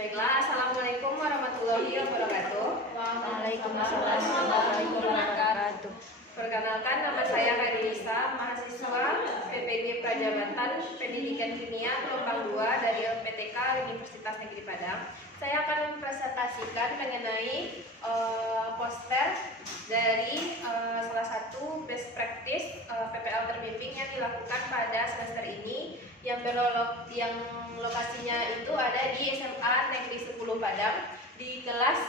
Baiklah, Assalamualaikum warahmatullahi wabarakatuh. Waalaikumsalam warahmatullahi wabarakatuh. Perkenalkan, nama saya Kadisa, mahasiswa PPG Prajabatan Pendidikan Kimia Gelombang 2 dari LPTK Universitas Negeri Padang. Saya akan mempresentasikan mengenai poster dari salah satu best practice PPL terbimbing yang dilakukan pada semester ini yang lokasinya itu ada di SMA Negeri 10 Padang di kelas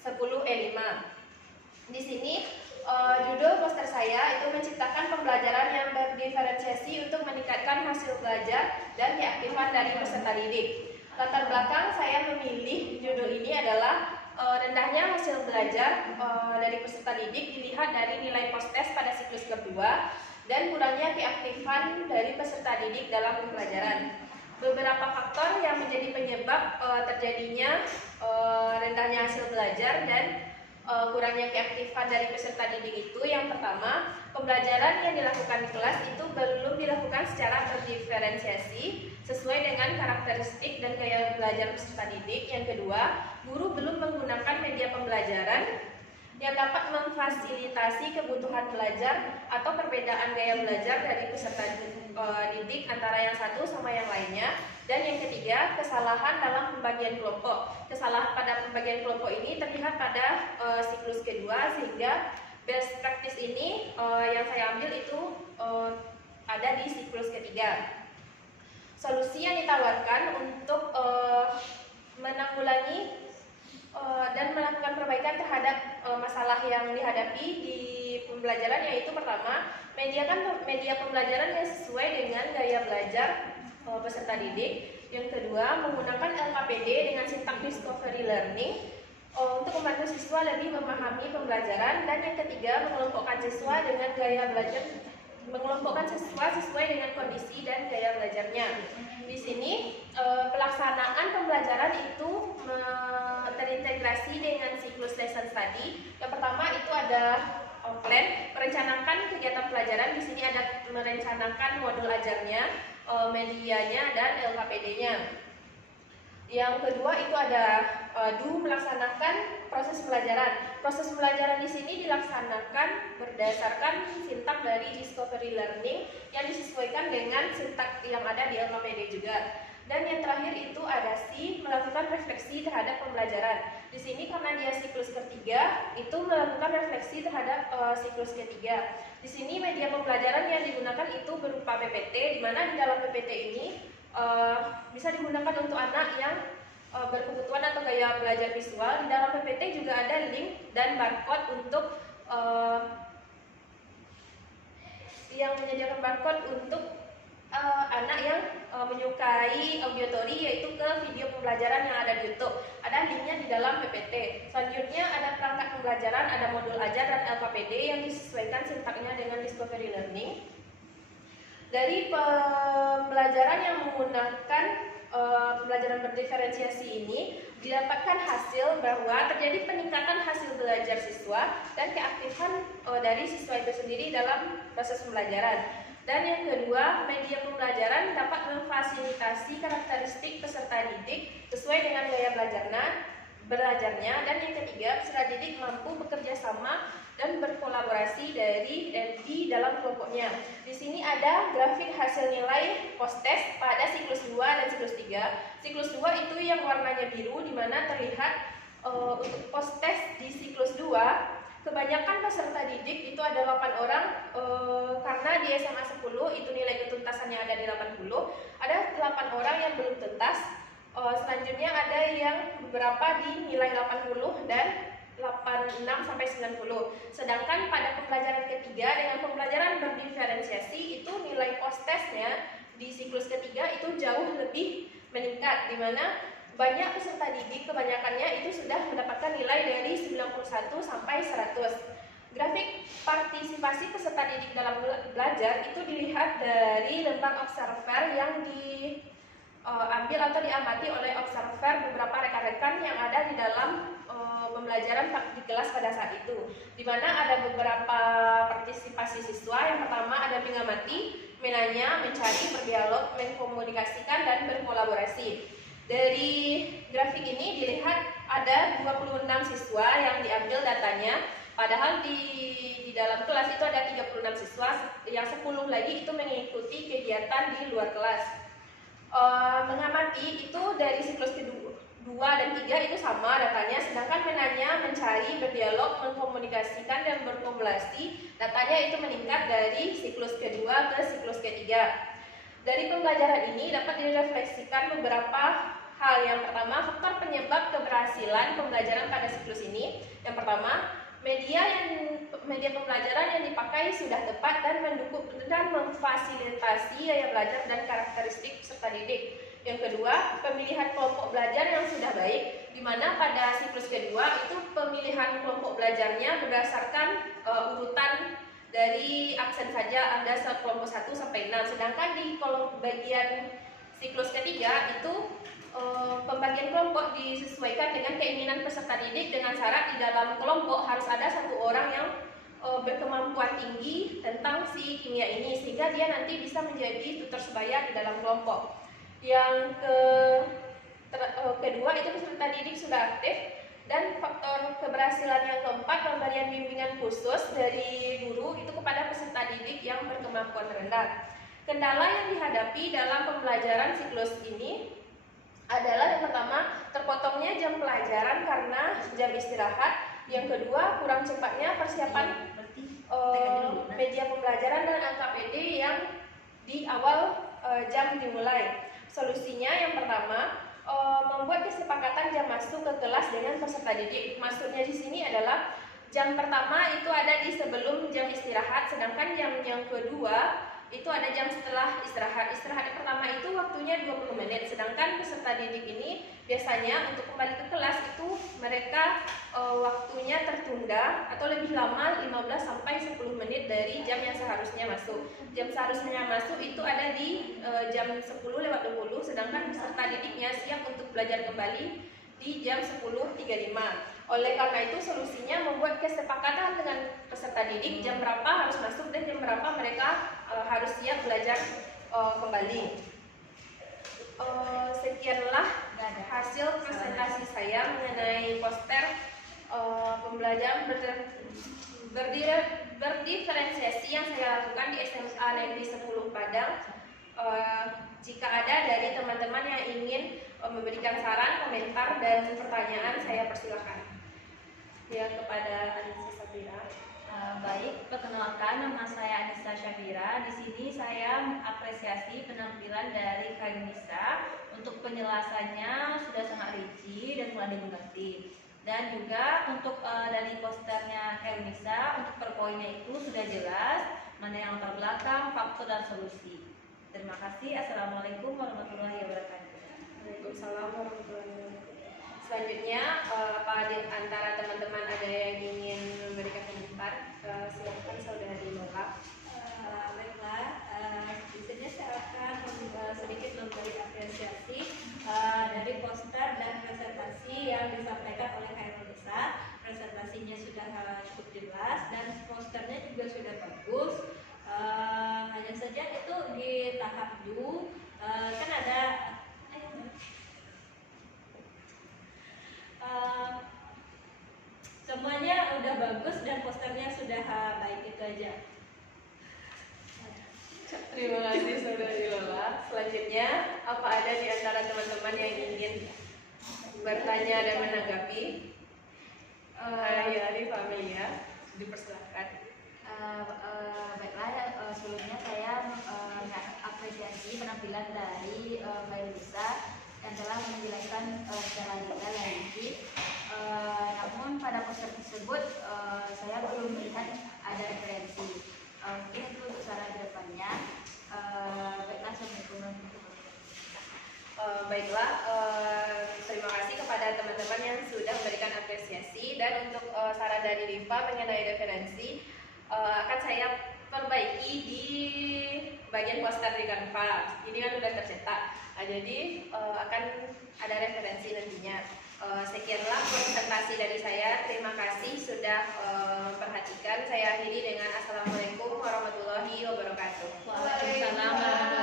10E5. Di sini judul poster saya itu menciptakan pembelajaran yang berdiferensiasi untuk meningkatkan hasil belajar dan keaktifan dari peserta didik. Latar belakang saya memilih judul ini adalah rendahnya hasil belajar dari peserta didik dilihat dari nilai post-test pada siklus kedua dan kurangnya keaktifan dari peserta didik dalam pembelajaran. Beberapa faktor yang menjadi penyebab terjadinya rendahnya hasil belajar dan kurangnya keaktifan dari peserta didik itu, yang pertama, pembelajaran yang dilakukan di kelas itu belum dilakukan secara berdiferensiasi sesuai dengan karakteristik dan gaya belajar peserta didik. Yang kedua, guru belum menggunakan media pembelajaran yang dapat memfasilitasi kebutuhan belajar atau perbedaan gaya belajar dari peserta didik antara yang satu sama yang lainnya. Dan yang ketiga, kesalahan dalam pembagian kelompok. Kesalahan pada pembagian kelompok ini terlihat pada siklus kedua, sehingga best practice ini yang saya ambil itu ada di siklus ketiga. Solusi yang ditawarkan untuk menanggulangi dan melakukan perbaikan terhadap masalah yang dihadapi di pembelajaran, yaitu pertama, media pembelajaran yang sesuai dengan gaya belajar peserta didik. Yang kedua, menggunakan LKPD dengan sintak discovery learning untuk membantu siswa lebih memahami pembelajaran. Dan yang ketiga, mengelompokkan siswa dengan gaya belajar, mengelompokkan siswa sesuai dengan kondisi dan gaya belajarnya. Di sini pelaksanaan pembelajaran itu terintegrasi dengan siklus lesson study. Yang pertama itu ada plan, merencanakan kegiatan pelajaran. Di sini ada merencanakan modul ajarnya, medianya, dan LKPD-nya. Yang kedua itu ada melaksanakan proses pelajaran. Proses pelajaran di sini dilaksanakan berdasarkan sintak dari discovery learning yang disesuaikan dengan sintak yang ada di LKPD juga. Dan yang terakhir itu ada melakukan refleksi terhadap pembelajaran. Di sini karena dia siklus ketiga, itu melakukan refleksi terhadap siklus ketiga. Di sini media pembelajaran yang digunakan itu berupa PPT, di mana di dalam PPT ini bisa digunakan untuk anak yang berkebutuhan atau gaya belajar visual. Di dalam PPT juga ada link dan barcode untuk yang menyediakan barcode untuk anak yang menyukai audiotori, yaitu ke video pembelajaran yang ada di YouTube. Ada linknya di dalam PPT. Selanjutnya ada perangkat pembelajaran, ada modul ajar dan LKPD yang disesuaikan sintaknya dengan discovery learning. Dari pembelajaran yang menggunakan pembelajaran berdiferensiasi ini didapatkan hasil bahwa terjadi peningkatan hasil belajar siswa dan keaktifan dari siswa itu sendiri dalam proses pembelajaran. Dan yang kedua, media pembelajaran dapat memfasilitasi karakteristik peserta didik sesuai dengan gaya belajarnya. Dan yang ketiga, peserta didik mampu bekerja sama dan berkolaborasi di dalam kelompoknya. Di sini ada grafik hasil nilai post-test pada siklus 2 dan siklus 3. Siklus 2 itu yang warnanya biru, di mana terlihat untuk post-test di siklus 2 kebanyakan peserta didik itu ada 8 orang, karena di SMA 10 itu nilai ketuntasannya ada di 80, ada 8 orang yang belum tuntas. Selanjutnya ada yang beberapa di nilai 80 dan 86 sampai 90. Sedangkan pada pembelajaran ketiga dengan pembelajaran berdiferensiasi itu nilai post-testnya di siklus ketiga itu jauh lebih meningkat, di mana banyak peserta didik kebanyakannya itu sudah mendapatkan nilai dari 91 sampai 100. Grafik partisipasi peserta didik dalam belajar itu dilihat dari lembar observer yang diambil atau diamati oleh observer beberapa rekan-rekan yang ada di dalam pembelajaran di kelas pada saat itu, di mana ada beberapa partisipasi siswa. Yang pertama ada mengamati, menanya, mencari, berdialog, mengkomunikasikan, dan berkolaborasi. Dari grafik ini dilihat ada 26 siswa yang diambil datanya, padahal di dalam kelas itu ada 36 siswa, yang 10 lagi itu mengikuti kegiatan di luar kelas. Mengamati itu dari siklus kedua 2 dan 3 itu sama datanya, sedangkan menanya, mencari, berdialog, mengkomunikasikan, dan berkomulasi datanya itu meningkat dari siklus kedua ke siklus ketiga. Dari pembelajaran ini dapat direfleksikan beberapa hal. Yang pertama, faktor penyebab keberhasilan pembelajaran pada siklus ini. Yang pertama, media pembelajaran yang dipakai sudah tepat dan mendukung dan memfasilitasi gaya belajar dan karakteristik peserta didik. Yang kedua, pemilihan kelompok belajar yang sudah baik, di mana pada siklus kedua itu pemilihan kelompok belajarnya berdasarkan urutan dari absen saja, ada kelompok 1 sampai 6. Sedangkan di bagian siklus ketiga itu pembagian kelompok disesuaikan dengan keinginan peserta didik, dengan syarat di dalam kelompok harus ada 1 orang yang berkemampuan tinggi tentang si kimia ini, sehingga dia nanti bisa menjadi tutor sebaya di dalam kelompok. Yang kedua itu peserta didik sudah aktif. Dan faktor keberhasilan yang keempat, pemberian bimbingan khusus dari guru itu kepada peserta didik yang berkemampuan rendah. Kendala yang dihadapi dalam pembelajaran siklus ini adalah yang pertama, terpotongnya jam pelajaran karena jam istirahat. Yang kedua, kurang cepatnya persiapan media pembelajaran dan angka PD yang di awal jam dimulai. Solusinya yang pertama, membuat kesepakatan jam masuk ke kelas dengan peserta didik. Maksudnya di sini adalah jam pertama itu ada di sebelum jam istirahat, sedangkan yang kedua itu ada jam setelah istirahat. Istirahat yang pertama itu waktunya 20 menit, sedangkan peserta didik ini biasanya untuk kembali ke kelas itu mereka waktunya tertunda atau lebih lama 15 sampai 10 menit dari jam yang seharusnya masuk. Jam seharusnya masuk itu ada di jam 10:20, sedangkan peserta didiknya siap untuk belajar kembali di jam 10:35. Oleh karena itu solusinya membuat kesepakatan dengan peserta didik jam berapa harus masuk dan jam berapa mereka harus siap belajar kembali. Sekianlah hasil presentasi saya mengenai poster pembelajaran berdiferensiasi yang saya lakukan di SMA Negeri 10 Padang. Jika ada dari teman-teman yang ingin memberikan saran, komentar, dan pertanyaan, saya persilakan. Ya, kepada Anissa Syafira. Baik, perkenalkan, nama saya Anissa Syafira. Di sini saya mengapresiasi penampilan dari Kak Nisa. Untuk penjelasannya sudah sangat rinci dan mudah dimengerti. Dan juga untuk dari posternya Kak Nisa, untuk per poinnya itu sudah jelas mana yang latar belakang, faktor, dan solusi. Terima kasih. Assalamualaikum warahmatullahi wabarakatuh. Waalaikumsalam warahmatullahi wabarakatuh. Selanjutnya, apa di antara teman-teman ada yang ingin memberikan komentar? Silakan saudari Lola. Baiklah, di sini saya akan sedikit memberi apresiasi dari poster dan presentasi yang disampaikan oleh Kak Nisa. Presentasinya sudah cukup jelas dan posternya juga sudah bagus. Hanya saja itu di tahap U kan ada semuanya udah bagus dan posternya sudah baik, itu aja. Terima kasih saudari Lola. Selanjutnya, apa ada di antara teman-teman yang ingin bertanya dan menanggapi? Ya, Arif Amelia, dipersilakan. Baiklah, sebelumnya saya mengapresiasi penampilan dari Mbak Lisa yang telah menjelaskan secara detail dan rinci. Namun pada poster tersebut saya belum melihat ada referensi. Mungkin itu untuk saran ke depannya. Baiklah, assalamualaikum warahmatullahi wabarakatuh. Baiklah, terima kasih kepada teman-teman yang sudah memberikan apresiasi, dan untuk saran dari Rifa mengenai referensi akan saya perbaiki di bagian poster di Canva. Ini kan sudah tercetak, jadi akan ada referensi nantinya. Sekianlah presentasi dari saya. Terima kasih sudah perhatikan. Saya akhiri dengan Assalamualaikum warahmatullahi wabarakatuh. Waalaikumsalam.